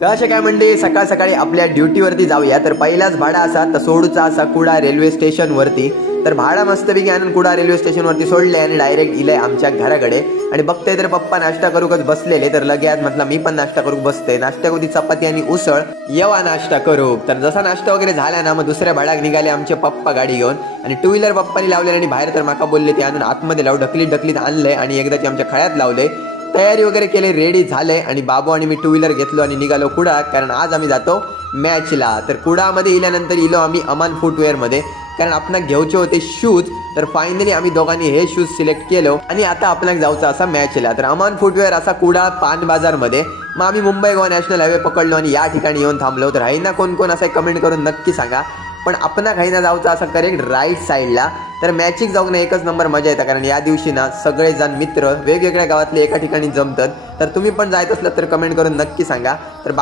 कशा काय म्हणते सकाळ सकाळी आपल्या ड्युटीवरती जाऊया. तर पहिलाच भाडा असा तर सोडूचा असा कुडा रेल्वे स्टेशनवरती. तर भाडा मस्तपैकी आणून कुडा रेल्वे स्टेशनवरती सोडले आणि डायरेक्ट इले आमच्या घराकडे. आणि बघते तर पप्पा नाश्ता करूकच बसलेले. तर लगेच म्हटलं मी पण नाश्ता करू बसते. नाश्ता करू चपाती आणि उसळ येवा नाश्ता करू. तर जसा नाश्ता वगैरे झाला ना मग दुसऱ्या भाड्याक निघाले आमचे पप्पा गाडी घेऊन. आणि टू व्हीलर पप्पानी लावले आणि बाहेर तर माका बोलले ते आणून आतमध्ये लावून ढकलीत ढकलीत आणले आणि एकदाची आमच्या खळ्यात लावले. तयारी वगैरे केली, रेडी झाले आणि बाबू आणि मी टू व्हीलर घेतलो आणि निघालो कुडा. कारण आज आम्ही जातो मॅचला. तर कुडामध्ये इल्यानंतर इलो आम्ही अमान फुटवेअरमध्ये, कारण आपणाक घेऊचे होते शूज. तर फायनली आम्ही दोघांनी हे शूज सिलेक्ट केलो आणि आता आपणाक जाऊचा असा मॅचला. तर अमान फुटवेअर असा कुडा पान बाजारमध्ये. मग आम्ही मुंबई गोवा नॅशनल हायवे पकडलो आणि या ठिकाणी येऊन थांबलो. तर हायना कोण कोण असं कमेंट करून नक्की सांगा. पण आपणा खाईना जाऊचा असं करेक्ट राईट साईडला. तर मॅचिक जाऊन ना एकच नंबर मजा येतात, कारण या दिवशी ना सगळेजण मित्र वेगवेगळ्या गावातले एका ठिकाणी जमतात. तर तुम्ही पण जायचं असलं तर कमेंट करून नक्की सांगा. तर